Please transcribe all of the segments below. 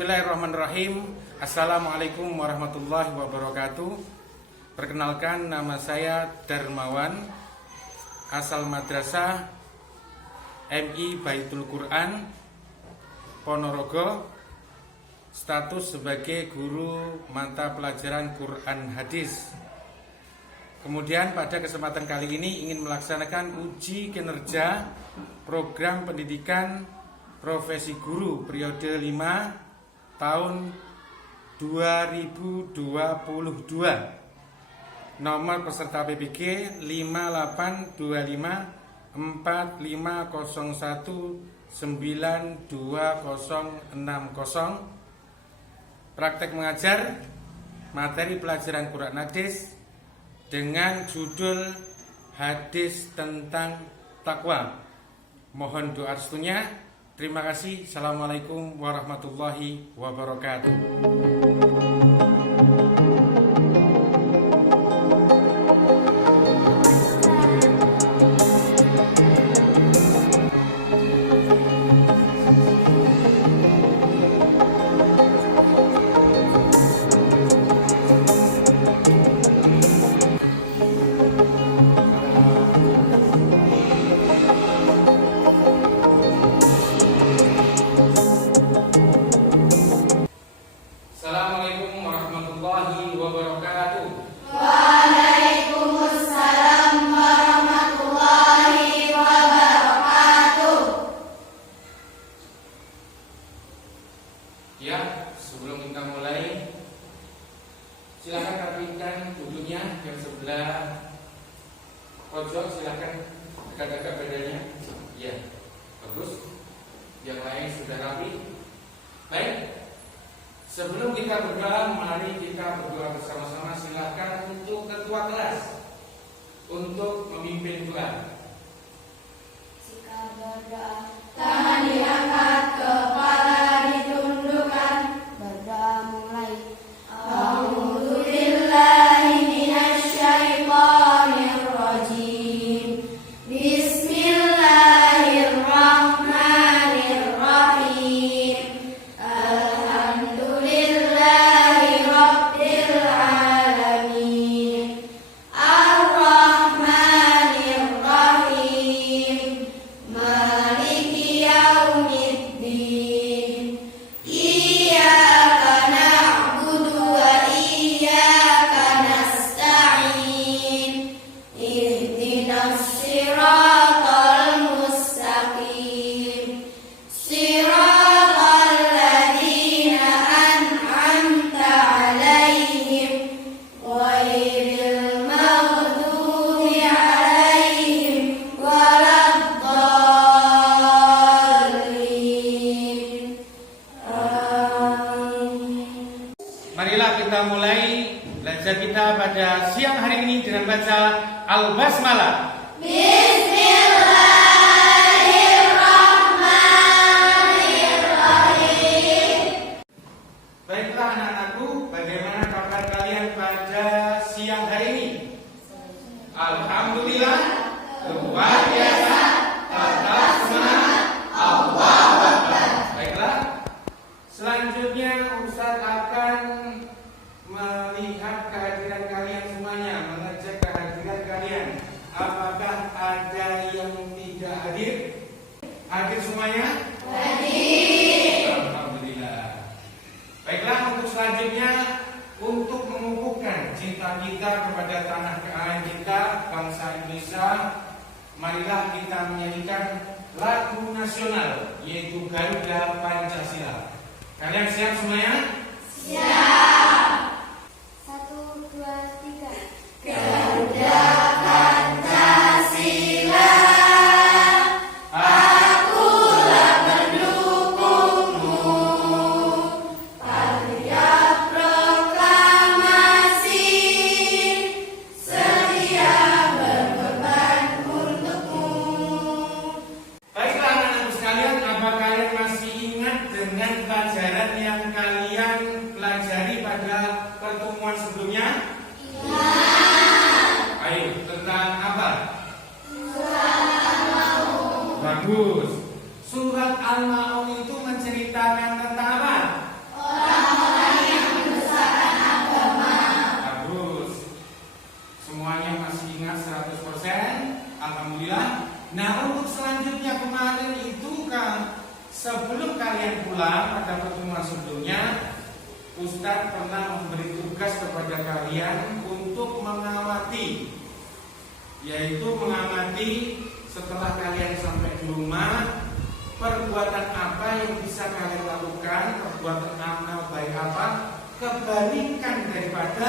Bismillahirrahmanirrahim. Assalamualaikum warahmatullahi wabarakatuh. Perkenalkan, nama saya Darmawan, asal Madrasah MI Baitul Quran Ponorogo, status sebagai guru mata pelajaran Quran Hadis. Kemudian pada kesempatan kali ini ingin melaksanakan uji kinerja program pendidikan profesi guru periode 5 tahun 2022. Nomor peserta PBG 582550019060. Praktek mengajar materi pelajaran Quran Hadis dengan judul Hadis tentang Takwa. Mohon doa restunya. Terima kasih. Assalamualaikum warahmatullahi wabarakatuh. Assalamualaikum warahmatullahi wabarakatuh. Waalaikumsalam warahmatullahi wabarakatuh. Ya, sebelum kita mulai, silakan rapikan duduknya yang sebelah pojok, silakan dekat-dekat badannya. Ya, bagus. Yang lain sudah rapi. Baik. Sebelum kita berdoa, mari kita berdoa bersama-sama. Silakan untuk ketua kelas untuk memimpin doa. Jika berdoa, tangan diangkat, kepala ditundukkan. Berdoa mulai. A'udzu billahi minasyaitonir rajim. Bismillahirrahmanirrahim. Alhamdulillahi rabbil alamin. Ar-Rahmanir Rahim. Maliki yaumiddin. Iyyaka na'budu wa iyyaka nasta'in. Ihdinas siratal mustaqim. Siratal ladzina an'amta 'alaihim ghairil maghdubi 'alaihim waladdallin. Amin. Marilah kita mulai belajar kita pada siang hari ini dengan baca Al-Basmalah. Bismillahirrahmanirrahim. Baiklah anak-anakku, bagaimana kabar kalian pada siang hari ini? Alhamdulillah, luar biasa, tetap semangat, Allahu Akbar. Baiklah, selanjutnya Ustaz akan melihat kehadiran kalian semuanya, mengecek kehadiran kalian. Apakah ada yang tidak hadir? Hadir semuanya? Hadir. Alhamdulillah. Baiklah, untuk selanjutnya, untuk mengukuhkan cinta kita kepada tanah air kita, bangsa Indonesia, marilah kita menyanyikan lagu nasional, yaitu Garuda Pancasila. Kalian siap semuanya? Siap. 1, 2, 3. Garuda Pancasila, akulah pendukungmu. Patria proklamasi, setia berkorban untukmu. Baiklah anak-anak sekalian, apa kalian masih ingat dengan pelajaran yang kalian pelajari Alhamdulillah. Nah, untuk selanjutnya kemarin itu kan sebelum kalian pulang pada pertemuan sebelumnya, Ustadz pernah memberi tugas kepada kalian untuk mengamati, yaitu mengamati setelah kalian sampai di rumah, perbuatan apa yang bisa kalian lakukan, perbuatan amal baik apa, kebalikan daripada,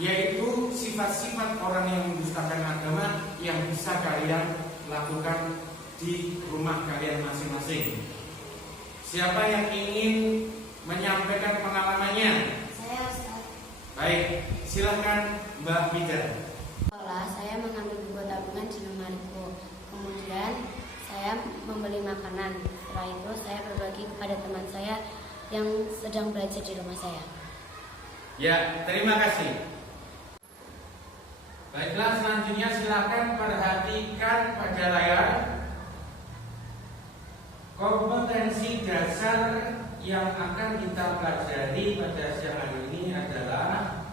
yaitu sifat-sifat orang yang mendustakan agama yang bisa kalian lakukan di rumah kalian masing-masing. Siapa yang ingin menyampaikan pengalamannya? Saya Ustaz. Baik, silakan Mbak Mida. Sekolah saya mengambil buku tabungan di lemariku. Kemudian saya membeli makanan. Setelah itu saya berbagi kepada teman saya yang sedang belajar di rumah saya. Ya, terima kasih. Baiklah, selanjutnya silakan perhatikan pada layar. Kompetensi dasar yang akan kita pelajari pada siang hari ini adalah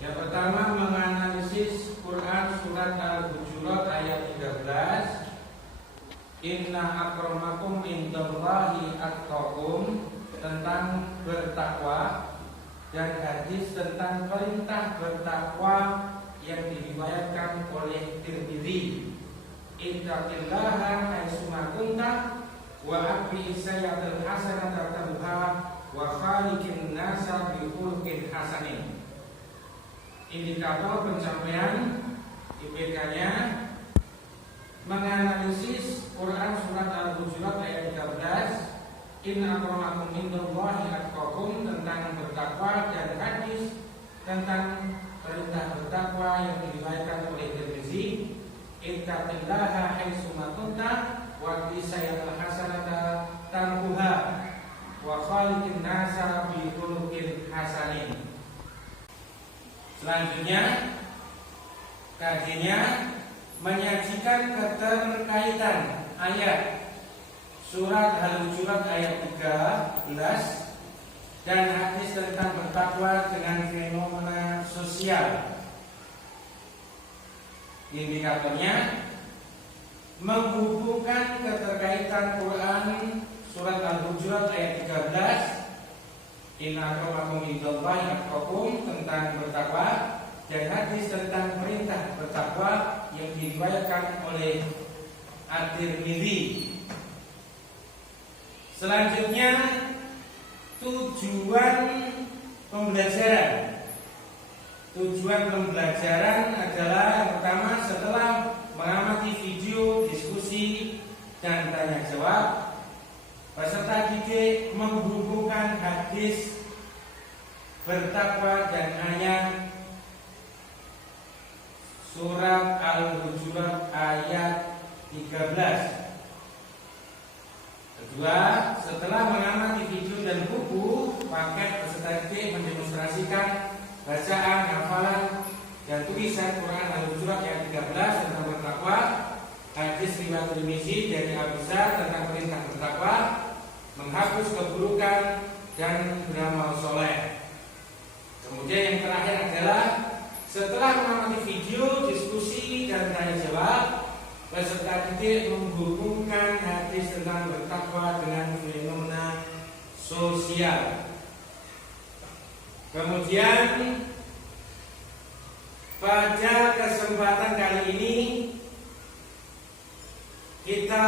yang pertama, menganalisis Quran surat Al-Hujurat ayat 13. Inna akramakum indallahi atqakum, tentang bertakwa, dan hadis tentang perintah bertakwa yang diriwayatkan oleh Tirmidzi. Ittaqillaha haitsuma kunta wa aqbi sayyatal hasanata tamha wa khaliqin nasa bi khuluqin hasanin. Indikator pencapaian IPK-nya menganalisis Quran surat Al-Hujurat ayat 13. Inna akramakum indallahi atqakum, tentang bertakwa, dan hadis tentang perintah bertakwa yang diriwayatkan oleh Tirmidzi. Ittaqillaha haitsuma kunta wa bisayatal hasanata tanquha wa khaliqin nasa bi khuluqin hasanin. Selanjutnya, kajiannya menyajikan keterkaitan ayat surat Al-Hujurat ayat 13 dan hadis tentang bertakwa dengan fenomena sosial. Indikatornya menghubungkan keterkaitan Quran surat Al-Hujurat ayat 13 Inna akramakum indallahi atqakum, tentang bertakwa, dan hadis tentang perintah bertakwa yang diriwayatkan oleh At-Tirmidzi. Selanjutnya, tujuan pembelajaran. Tujuan pembelajaran adalah yang pertama, setelah mengamati video, diskusi, dan tanya jawab, peserta didik menghubungkan hadis bertakwa dan ayat surat Al-Hujurat ayat 13. Kedua, setelah mengamati video dan buku, paket peserta didik mendemonstrasikan bacaan, hafalan, dan tulisan Quran Al-Hujurat ayat 13 tentang bertakwa, hadis riwayat Tirmidzi dari Abu Dzar tentang perintah bertakwa, menghapus keburukan, dan beramal soleh. Kemudian yang terakhir adalah setelah mengamati video, diskusi, dan tanya jawab, peserta didik menghubungkan hadis tentang bertakwa dengan fenomena sosial. Kemudian pada kesempatan kali ini kita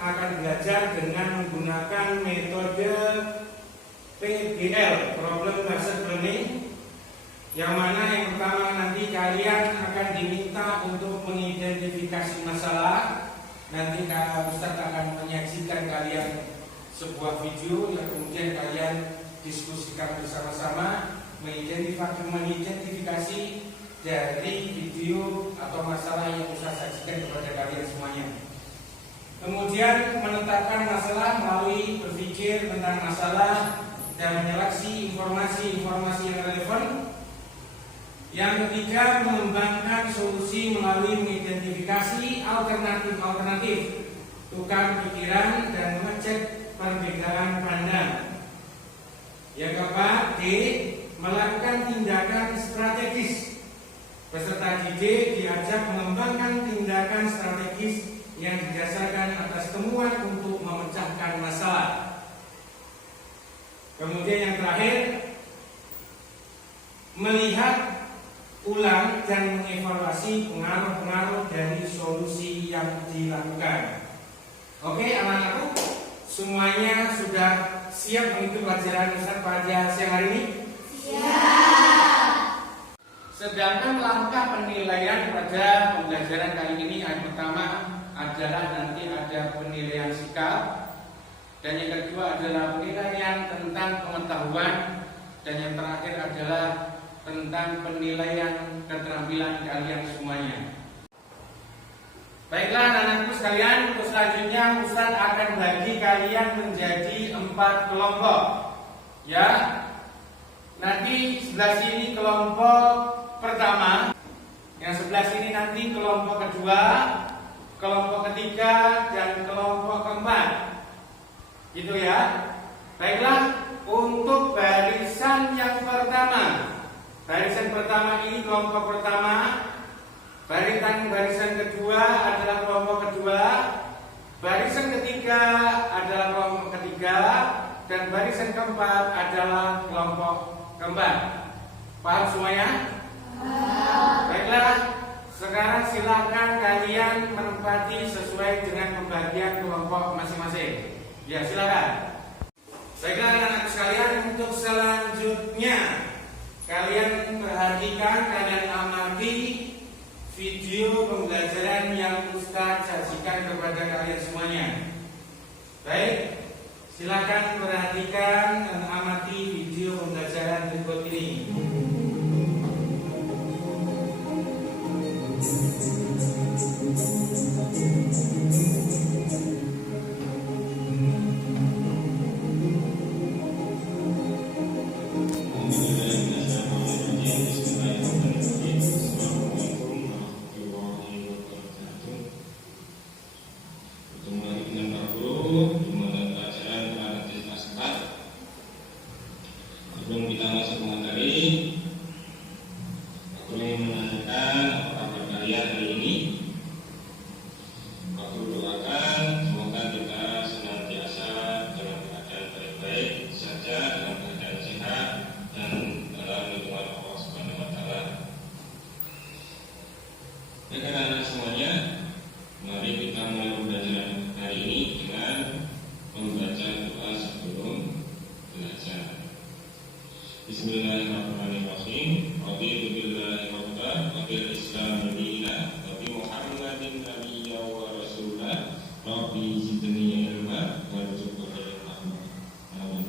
akan belajar dengan menggunakan metode PBL, Problem Based Learning, yang mana yang pertama nanti kalian akan diminta untuk mengidentifikasi masalah. Nanti Ustaz akan menyajikan kalian sebuah video yang kemudian kalian diskusikan bersama-sama, mengidentifikasi dari video atau masalah yang Ustaz sajikan kepada kalian semuanya. Kemudian menetapkan masalah melalui berpikir tentang masalah dan menyeleksi informasi-informasi yang relevan. Yang ketiga, mengembangkan solusi melalui mengidentifikasi alternatif-alternatif, tukar pikiran, dan mengecek perbedaan pandang. Yang keempat, D, melakukan tindakan strategis. Peserta didik diajak mengembangkan strategis yang didasarkan atas temuan untuk memecahkan masalah. Kemudian yang terakhir, melihat ulang dan mengevaluasi pengaruh-pengaruh dari solusi yang dilakukan. Oke, anak-anakku, semuanya sudah siap mengikuti pelajaran Ustaz pada siang hari ini? Siap. Sedangkan langkah penilaian pada pembelajaran kali ini, yang pertama adalah nanti ada penilaian sikap, dan yang kedua adalah penilaian tentang pengetahuan, dan yang terakhir adalah tentang penilaian keterampilan kalian semuanya. Baiklah anak-anakku sekalian, untuk selanjutnya Ustaz akan bagi kalian menjadi 4 kelompok. Ya, nanti sebelah sini kelompok pertama, yang sebelah sini nanti kelompok kedua, kelompok ketiga, dan kelompok keempat. Gitu ya. Baiklah, untuk barisan yang pertama. Barisan pertama ini kelompok pertama. Barisan kedua adalah kelompok kedua. Barisan ketiga adalah kelompok ketiga. Dan barisan keempat adalah kelompok keempat. Paham semuanya? Baiklah, sekarang silakan kalian menempati sesuai dengan pembagian kelompok masing-masing. Ya, silakan. Baiklah anak-anak sekalian, untuk selanjutnya kalian perhatikan, kalian amati video pembelajaran yang Ustaz sajikan kepada kalian semuanya. Baik, silakan perhatikan dan amati video pembelajaran berikut ini. Sebelum kita masuk materi, aku ingin menanyakan apa kabar kalian hari ini. Aku doakan semoga kita senantiasa dalam keadaan baik-baik saja, dalam keadaan sehat dan dalam lindungan Allah Subhanahu wa Ta'ala. Baik anak-anak semuanya, mari kita mulai pembelajaran hari ini dengan membaca doa sebelum belajar. Bismillahirrahmanirrahim. Raditu billahi rabban wa bil Islam dinan wa bi Muhammadin nabiyyan wa rasulan. Rabbi zidni ilma warzuqni rahmah. Amin.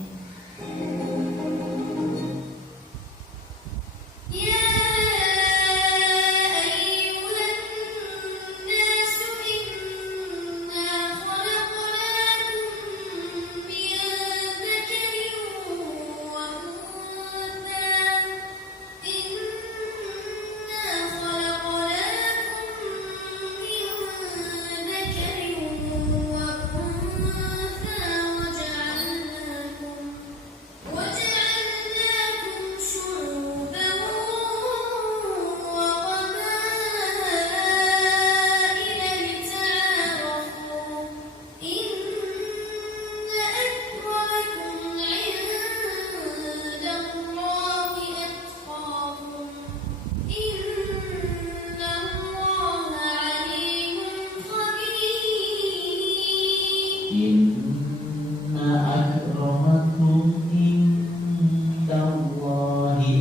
Inna akramakum indallahi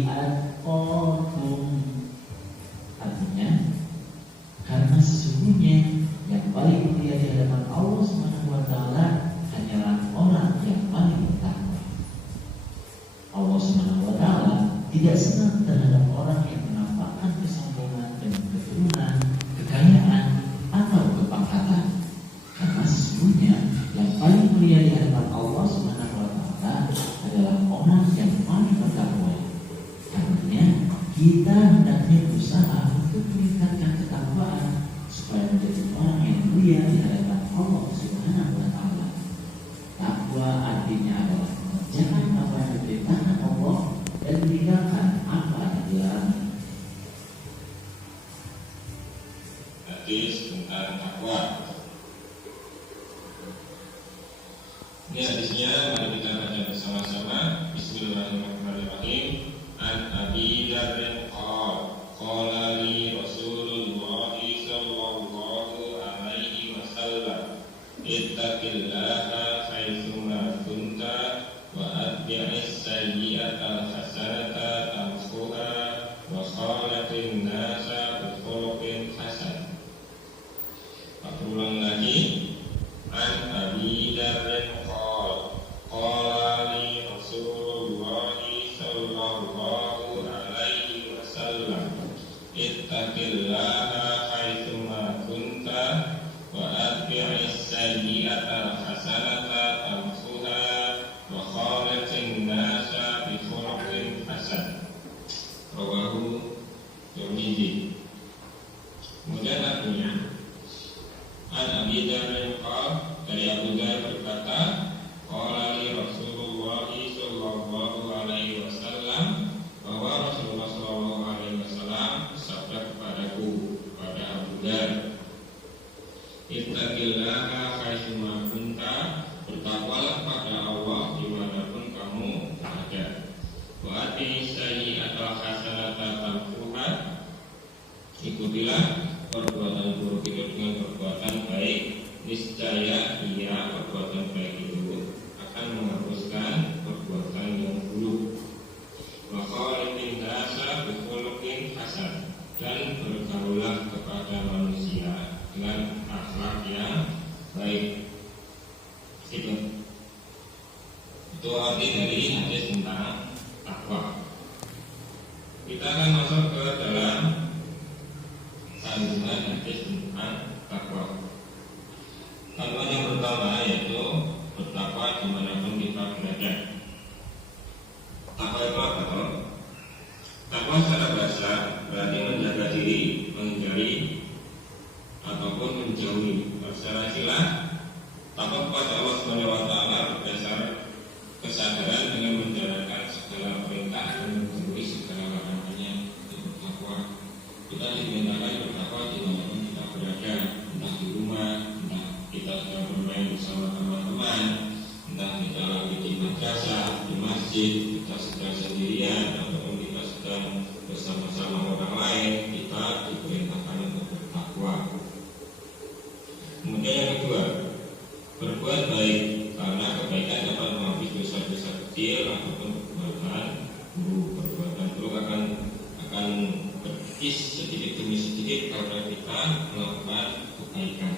atqakum. Artinya, karena sesungguhnya yang paling mulia di hadapan Allah Subhanahu wa Ta'ala hanyalah orang yang paling bertakwa. Allah Subhanahu wa Ta'ala tidak senang terhadap orang yang menampakkan kesombongan dan keturunan, kekayaan atau kepangkatan. Karena sesungguhnya yang paling mulia di hadapan Allah Subhanahu wa Ta'ala adalah orang yang paling bertakwa. Karenanya kita hendaknya berusaha untuk meningkatkan ketakwaan supaya menjadi orang yang mulia di hadapan Allah Subhanahu wa Ta'ala. Takwa artinya adalah mengerjakan apa yang diperintahkan Allah dan meninggalkan apa yang dilarang. hadis tentang takwa. Ini hadisnya, mari kita baca bersama-sama. Bismillahirrahmanirrahim. An Abi Dzar qala li Rasulullah sallallahu alaihi wasallam, ittaqillaha haitsuma kunta wa atbi'is sayyi'ata hasanata tamsuha wa khaliqin nasa bi khuluqin hasan. Aku ulang lagi. An Abi Dzar qala li Rasulullah sallallahu alaihi wasallam, ittaqillaha haitsuma kunta wa atbi'is sayyi'ata hasanata tamsuha wa khaliqin nasa bi khuluqin hasan. Rawahu Tirmidzi. Kemudian artinya, An Abi Dzar dari Abu Dzar berkata, qala li Rasulullah sallallahu alaihi wasallam, bahwa Rasulullah sallallahu alaihi wasallam bersabda kepadaku, kepada Abu Dzar, ittaqillaha haitsuma kunta, bertakwalah pada Allah dimanapun kamu berada. Wa ati sayyi'atal hasanata tamsuha, ikutilah perbuatan buruk itu dengan perbuatan baik, niscaya ia perbuatan baik itu akan menghapuskan perbuatan yang buruk. Wa khaliqin nasa bi khuluqin hasan, dan bergaulah kepada manusia dengan akhlak yang baik. Itu arti dari hadis tentang takwa. Kita akan masuk ke dalam kandungan hadis tentang takwa. Kandungan yang pertama yaitu bertakwa dimanapun kita berada. Takwa itu apa? Takwa secara bahasa berarti menjaga diri, menghindari ataupun menjauhi. Secara istilah, takwa kepada Allah SWT berdasar kesadaran dengan menjalankan segala perintah dan menjauhi segala larangannya. Itu takwa. Kita dimintakan bertakwa dimanapun kita berada, entah di rumah, entah kita sedang bermain bersama teman-teman, entah kita lagi di madrasah, di masjid, kita sedang sendirian, ataupun kita sedang bersama-sama orang lain, kita diperintahkan untuk bertakwa. Kemudian yang kedua, berbuat baik, karena kebaikan dapat menghapus dosa-dosa kecil ataupun perbuatan buruk. Perbuatan buruk akan berkis sedikit demi sedikit karena kita melakukan kebaikan.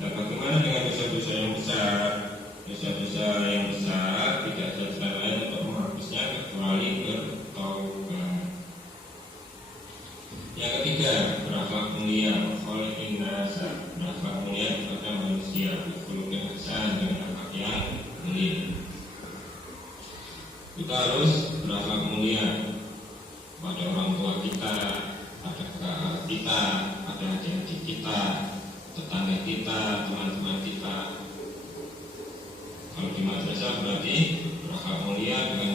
Nah, bagaimana dengan dosa-dosa yang besar? Dosa-dosa yang besar tidak ada jalan lain untuk menghapusnya kecuali bertaubat. Yang ketiga, berakhlak mulia, khaliqin nasa, berakhlak mulia kepada manusia, berkhuluqin hasan, dengan akhlak yang mulia. Kita harus berakhlak mulia pada orang tua kita, pada kakak kita, pada adik-adik kita, tetangga kita, teman-teman kita. Kalau di madrasah berarti berakhlak mulia dengan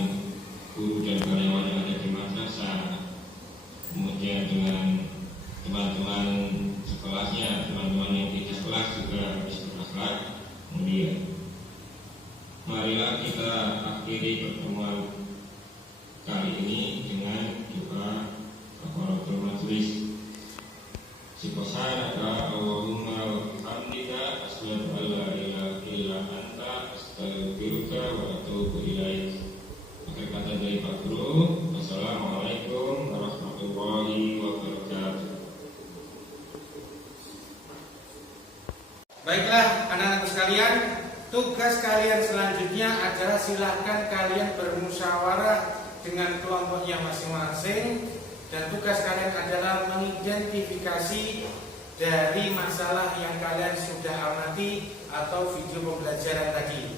guru dan karyawan yang ada di madrasah. Kemudian dengan teman-teman sekolahnya, teman-teman yang tidak kelas juga harus berakhlak mulia. Marilah kita akhiri pertemuan kali ini dengan doa kafaratul majelis. Subhanaka Allahumma wa bihamdika asyhadu an la ilaha illa anta astaghfiruka wa atubu ilaik. Akhir kata dari Pak Guru, wassalamualaikum warahmatullahi wabarakatuh. Baiklah anak-anak sekalian, tugas kalian selanjutnya adalah silakan kalian bermusyawarah dengan kelompoknya masing-masing, dan tugas kalian adalah mengidentifikasi dari masalah yang kalian sudah amati atau video pembelajaran tadi.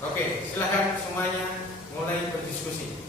Oke, silakan semuanya mulai berdiskusi.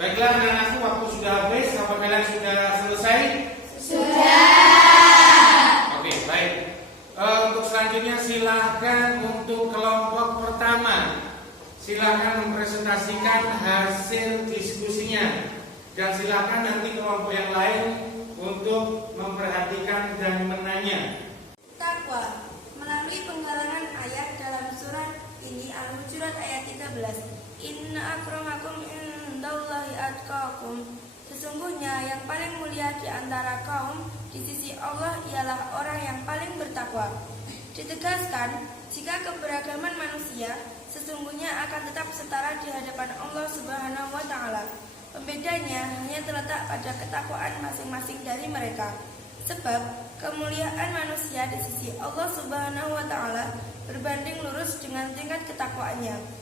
Baiklah anak-anakku, waktu sudah habis. Apa kalian sudah selesai? Oke, baik. Untuk selanjutnya silahkan untuk kelompok pertama, silahkan mempresentasikan hasil diskusinya, dan silahkan nanti kelompok yang lain untuk memperhatikan dan menanya. Takwa melalui penggalangan ayat dalam surat ini Al-Hujurat ayat 13. Inna akramakum indallahi atqakum. Sesungguhnya yang paling mulia di antara kaum di sisi Allah ialah orang yang paling bertakwa. Ditegaskan, jika keberagaman manusia sesungguhnya akan tetap setara di hadapan Allah Subhanahu wa taala. Pembedanya hanya terletak pada ketakwaan masing-masing dari mereka. Sebab kemuliaan manusia di sisi Allah Subhanahu wa taala berbanding lurus dengan tingkat ketakwaannya.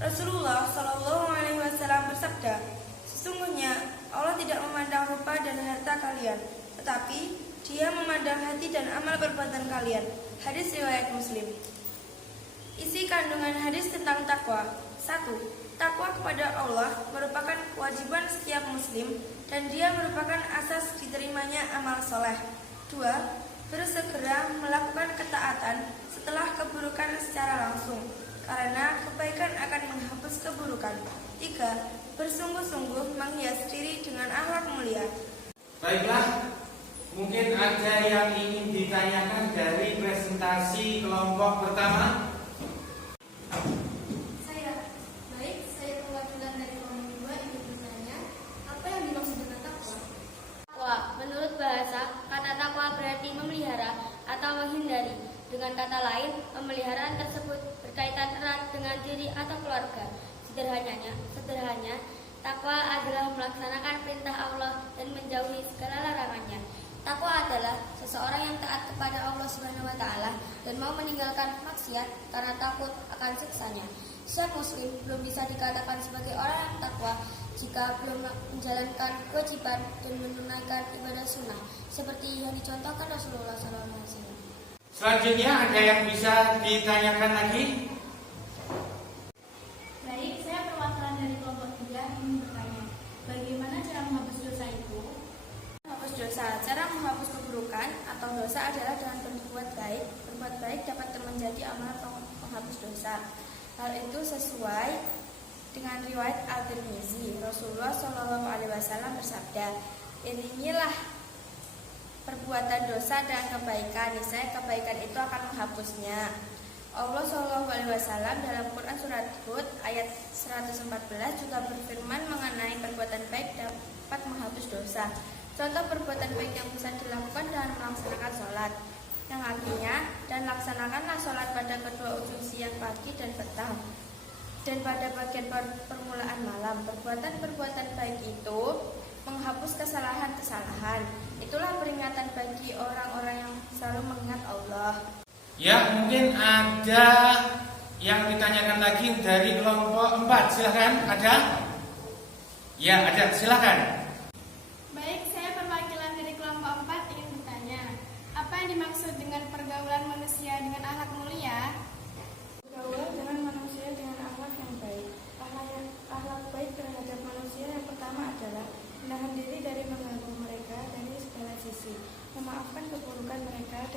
Rasulullah Shallallahu alaihi wasallam bersabda, "Sesungguhnya Allah tidak memandang rupa dan harta kalian, tetapi Dia memandang hati dan amal perbuatan kalian." Hadis riwayat Muslim. Isi kandungan hadis tentang takwa. 1. Takwa kepada Allah merupakan kewajiban setiap muslim dan dia merupakan asas diterimanya amal soleh. 2. Bersegera melakukan ketaatan setelah keburukan secara langsung, karena kebaikan akan menghapus keburukan. 3. Bersungguh-sungguh menghias diri dengan akhlak mulia. Baiklah, mungkin ada yang ingin ditanyakan dari presentasi kelompok pertama. Saya perwakilan dari kelompok 2 ingin bertanya, apa yang dimaksud dengan takwa? Takwa, menurut bahasa, kata takwa berarti memelihara atau menghindari. Dengan kata lain, pemeliharaan tersebut berkaitan erat dengan diri atau keluarga. Sederhananya, takwa adalah melaksanakan perintah Allah dan menjauhi segala larangannya. Takwa adalah seseorang yang taat kepada Allah Subhanahu wa taala dan mau meninggalkan maksiat karena takut akan siksanya. Setiap muslim belum bisa dikatakan sebagai orang yang takwa jika belum menjalankan kewajiban dan menunaikan ibadah sunnah seperti yang dicontohkan Rasulullah SAW. Selanjutnya ada yang bisa ditanyakan lagi? Baik, saya perwakilan dari kelompok 3 ingin bertanya, bagaimana cara menghapus dosa itu? Menghapus dosa. Cara menghapus keburukan atau dosa adalah dengan berbuat baik. Berbuat baik dapat menjadi amalan penghapus dosa. Hal itu sesuai dengan riwayat Al-Tirmizi. Rasulullah Shallallahu alaihi wasallam bersabda, "Iringilah perbuatan dosa dan kebaikan, niscaya kebaikan itu akan menghapusnya." Allah Shallallahu alaihi wasallam dalam Quran surat Hud ayat 114 juga berfirman mengenai perbuatan baik dapat menghapus dosa. Contoh perbuatan baik yang bisa dilakukan dengan melaksanakan sholat, yang artinya, dan laksanakanlah sholat pada kedua ujung siang, pagi, dan petang, dan pada bagian permulaan malam. Perbuatan-perbuatan baik itu menghapus kesalahan-kesalahan. Itulah peringatan bagi orang-orang yang selalu mengingat Allah. Ya, mungkin ada yang ditanyakan lagi dari kelompok 4. Silakan, ada? Ya, ada. Silakan. Baik, saya perwakilan dari kelompok 4 ingin bertanya, apa yang dimaksud dengan pergaulan manusia dengan akhlak mulia? Bergaul dengan manusia dengan akhlak yang baik. Akhlak baik terhadap manusia yang pertama adalah menahan diri dari mengganggu mereka dari segala sisi, memaafkan keburukan mereka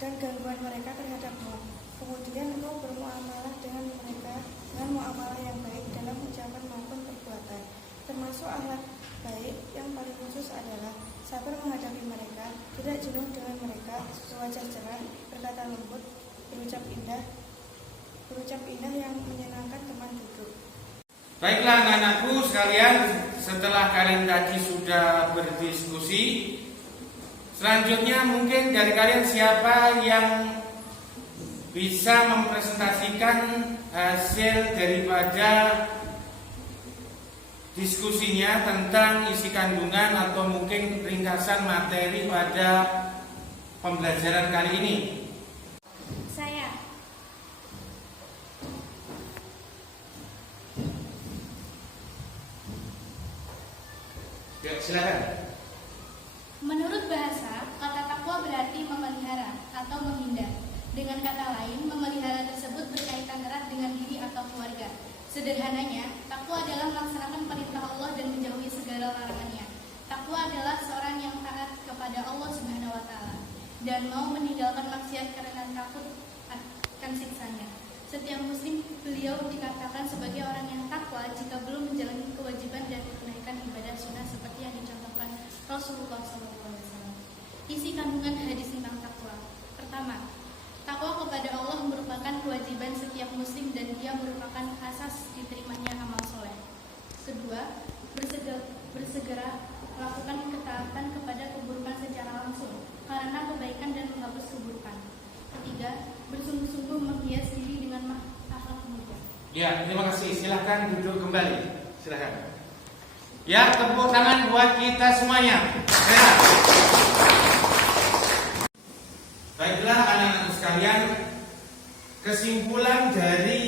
dan gangguan mereka terhadapmu. Kemudian engkau bermuamalah dengan mereka dengan muamalah yang baik dalam ucapan maupun perbuatan. Termasuk akhlak baik yang paling khusus adalah sabar menghadapi mereka, tidak jenuh dengan mereka, wajah cerah, berkata lembut, berucap indah yang menyenangkan teman duduk. Baiklah anak-anakku sekalian, setelah kalian tadi sudah berdiskusi, selanjutnya mungkin dari kalian siapa yang bisa mempresentasikan hasil daripada diskusinya tentang isi kandungan atau mungkin ringkasan materi pada pembelajaran kali ini. Saya. Ya, silakan. Menurut bahasa, kata takwa berarti memelihara atau menghindar. Dengan kata lain, memelihara tersebut berkaitan erat dengan diri atau keluarga. Sederhananya, takwa adalah melaksanakan perintah Allah dan menjauhi segala larangannya. Takwa adalah seorang yang taat kepada Allah Subhanahu wa taala dan mau meninggalkan maksiat karena takut akan siksanya. Setiap muslim beliau dikatakan sebagai orang yang takwa jika belum menjalani kewajiban dan menunaikan ibadah sunnah seperti yang dicontohkan Rasulullah SAW. Isi kandungan hadis tentang takwa. Pertama, takwa kepada Allah merupakan kewajiban setiap muslim dan dia merupakan asas diterimanya amal soleh. Kedua, bersegera melakukan ketaatan kepada keburukan secara langsung karena kebaikan dan menghapus keburukan. Ketiga, bersungguh-sungguh menghias diri dengan akhlak mulia. Ya, terima kasih. Silahkan duduk kembali. Silahkan. Ya, tepuk tangan buat kita semuanya. Ya. Baiklah anak-anak sekalian, kesimpulan dari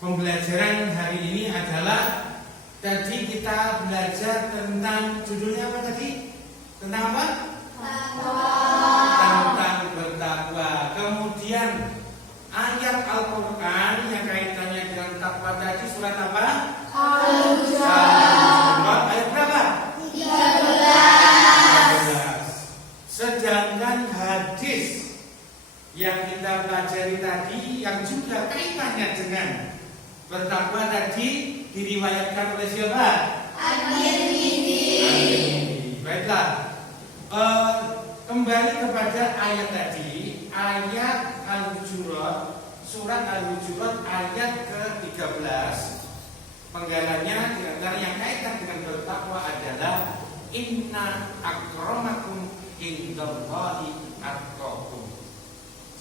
pembelajaran hari ini adalah tadi kita belajar tentang judulnya apa tadi? Tentang apa? Tentang bertakwa. Kemudian ayat Al-Quran yang kaitannya dengan takwa tadi surat apa? Al-Hujurat. Ayat berapa? 13. Sedangkan hadis yang kita pelajari tadi yang juga kaitannya dengan bertakwa tadi diriwayatkan oleh siapa? At-Tirmidzi. Baiklah. Kembali kepada ayat tadi, ayat Al-Hujurat, surat Al-Hujurat ayat ke-13. Penggalannya di antara yang kaitan dengan bertakwa adalah inna akramakum indallahi atqakum.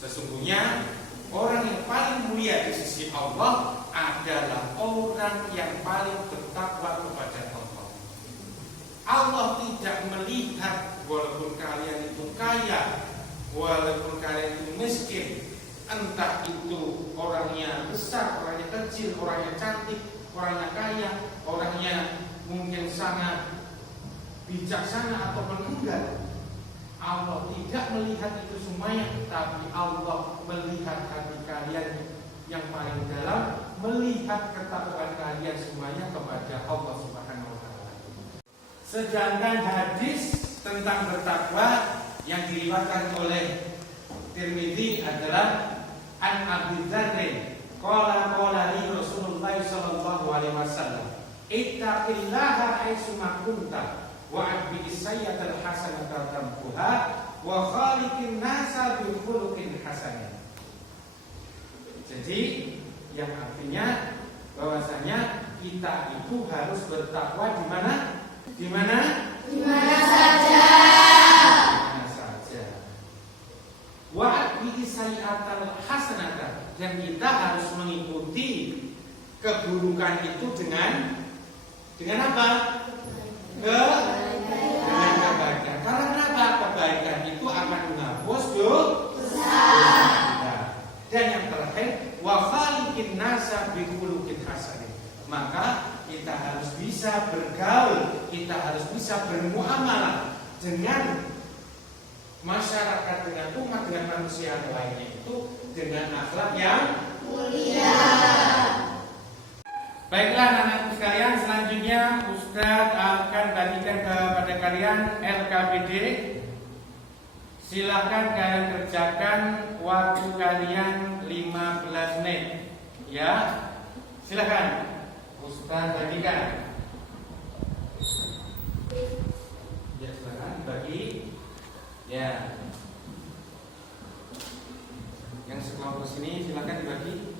Sesungguhnya orang yang paling mulia di sisi Allah adalah orang yang paling bertakwa kepada Allah. Allah tidak melihat walaupun kalian itu kaya, walaupun kalian itu miskin, entah itu orangnya besar, orangnya kecil, orangnya cantik, orangnya kaya, orangnya mungkin sangat bijaksana atau enggak. Allah tidak melihat itu semuanya, tapi Allah melihat hati kalian yang paling dalam, melihat ketakwaan kalian semuanya kepada Allah Subhanahu wa taala. Sedangkan hadis tentang bertakwa yang diriwayatkan oleh Tirmidzi adalah an Abi Dzar qala li Rasulullah sallallahu alaihi wasallam ittaqillaha haitsu ma kunta wa abbi sayyatal hasanata tamkuha wa khaliqin nasa bi khuluqin hasan. Jadi yang artinya bahwasanya kita itu harus bertakwa di mana? Di mana? Di mana saja. Di mana saja. Wa abbi sayyatal hasanata, dan kita harus mengikuti keburukan itu dengan apa? Dengan kebaikan. Karena apa? Kebaikan itu akan menghapus dosa. Dan yang terakhir, wa khaliqin nasa bi khuluqin hasanin. Maka kita harus bisa bergaul, kita harus bisa bermuamalah dengan masyarakat, dengan umat, dengan manusia lainnya itu dengan akhlak yang mulia. Baiklah anak-anak sekalian, selanjutnya Ustadz akan bagikan kepada kalian LKPD. Silakan kalian kerjakan, waktu kalian 15 menit. Ya, silakan Ustadz bagikan. Ya, silakan bagi. Ya, yang sekelompok sini silakan dibagi.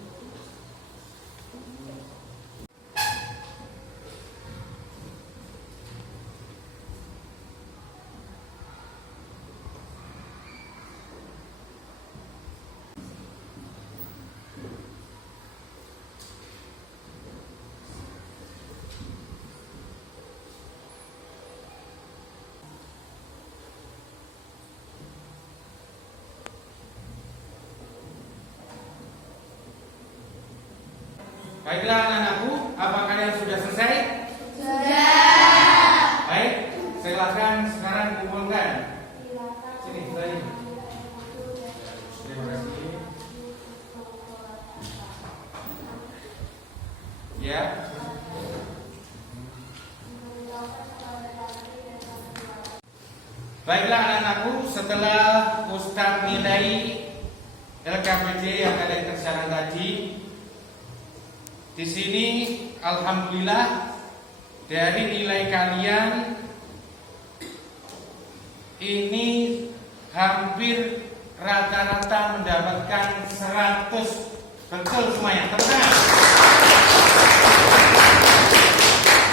Baiklah anak-anakku, apa kalian sudah selesai? Sudah. Baik, silakan sekarang kumpulkan. Sini, sini. Terima kasih. Baiklah anak-anakku, setelah Ustadz nilai LKPD yang kalian kerjakan tadi, di sini alhamdulillah dari nilai kalian ini hampir rata-rata mendapatkan 100. Betul semuanya, tenang.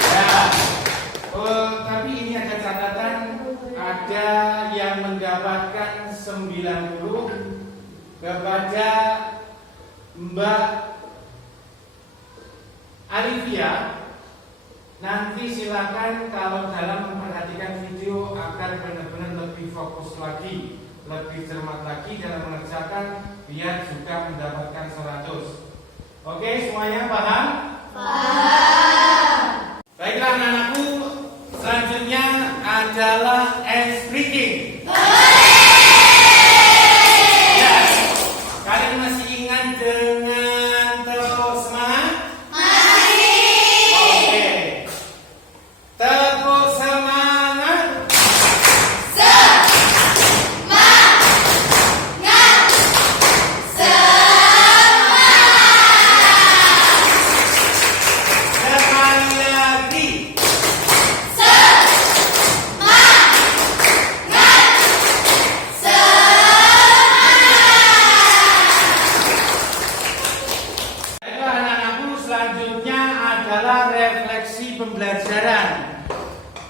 Ya, tapi ini ada catatan, ada yang mendapatkan 90 kepada Mbak Alivia. Nanti silakan kalau dalam memperhatikan video agar benar-benar lebih fokus lagi, lebih cermat lagi dalam mengerjakan, biar juga mendapatkan 100. Oke, semuanya paham? Paham. Baiklah anak-anakku, selanjutnya adalah ice breaking. Ya, kalian masih ingat dengan tepuk semangat? Masih. Oke. Tepuk semangat. Sekali lagi. Baiklah anak-anakku, selanjutnya adalah refleksi pembelajaran.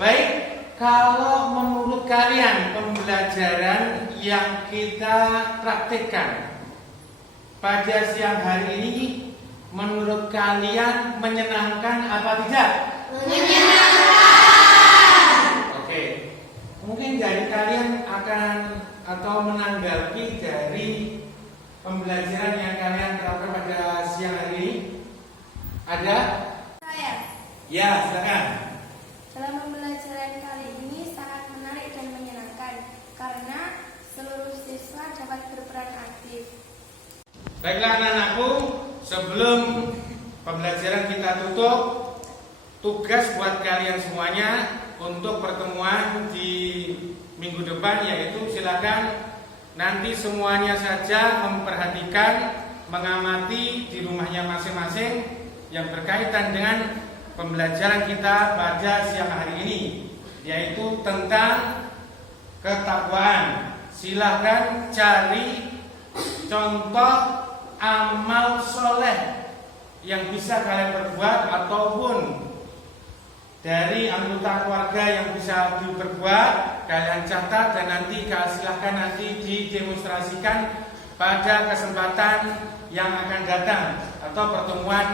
Baik, kalau menurut kalian pembelajaran yang kita praktekkan pada siang hari ini, menurut kalian menyenangkan apa tidak? Menyenangkan. Oke, mungkin dari kalian akan atau menanggapi dari pembelajaran yang kalian terapkan pada siang hari ini. Ada? Saya. Ya, silakan. Dalam pembelajaran kali ini sangat menarik dan menyenangkan karena seluruh siswa dapat berperan aktif. Baiklah anak-anakku, sebelum pembelajaran kita tutup, tugas buat kalian semuanya untuk pertemuan di minggu depan, yaitu silakan nanti semuanya saja memperhatikan, mengamati di rumahnya masing-masing yang berkaitan dengan pembelajaran kita pada siang hari ini, yaitu tentang ketakwaan. Silakan cari contoh amal soleh yang bisa kalian perbuat ataupun dari anggota keluarga yang bisa diperbuat, kalian catat dan nanti silahkan nanti didemonstrasikan pada kesempatan yang akan datang atau pertemuan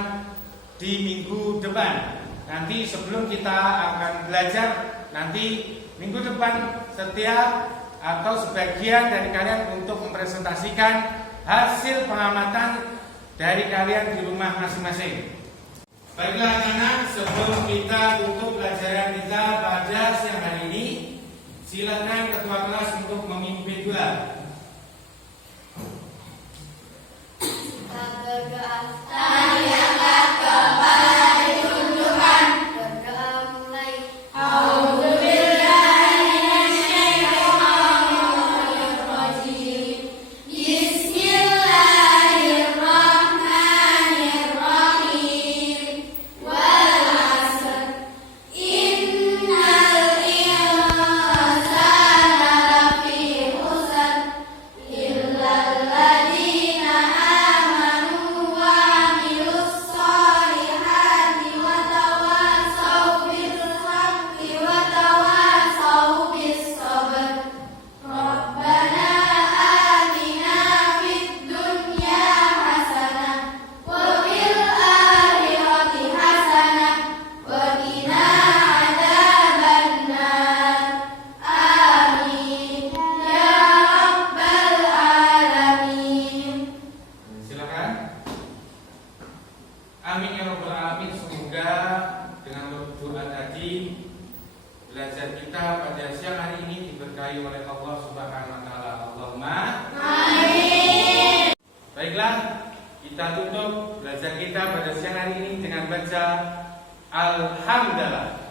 di minggu depan. Nanti sebelum kita akan belajar, nanti minggu depan setiap atau sebagian dari kalian untuk mempresentasikan hasil pengamatan dari kalian di rumah masing-masing. Baiklah anak-anak, sebelum kita tutup pelajaran kita pada siang hari ini, silakan ketua kelas untuk memimpin doa. Berdoa, tadi angkat kepala ditundukkan. Berdoa mulai. A'udzubillahiminasyaitonirrajim. Bismillahirrahmanirrahim. Wal 'asr. Innal insana lafi khusr. Illal ladzina amanu wa 'amilus sholihati wa tawassaw bil haqqi wa tawassaw bis sabr. Rabbana atina fid dunya hasanah wa fil akhirati hasanah wa qina adzabannar. Amin ya rabbal alamin. Silakan. Amin ya rabbal alamin. Semoga dengan doa tadi belajar kita pada siang hari ini diberkahi oleh Allah Subhanahu wa taala. Allahumma amin. Baiklah, kita tutup belajar kita pada siang hari ini dengan baca Alhamdulillah.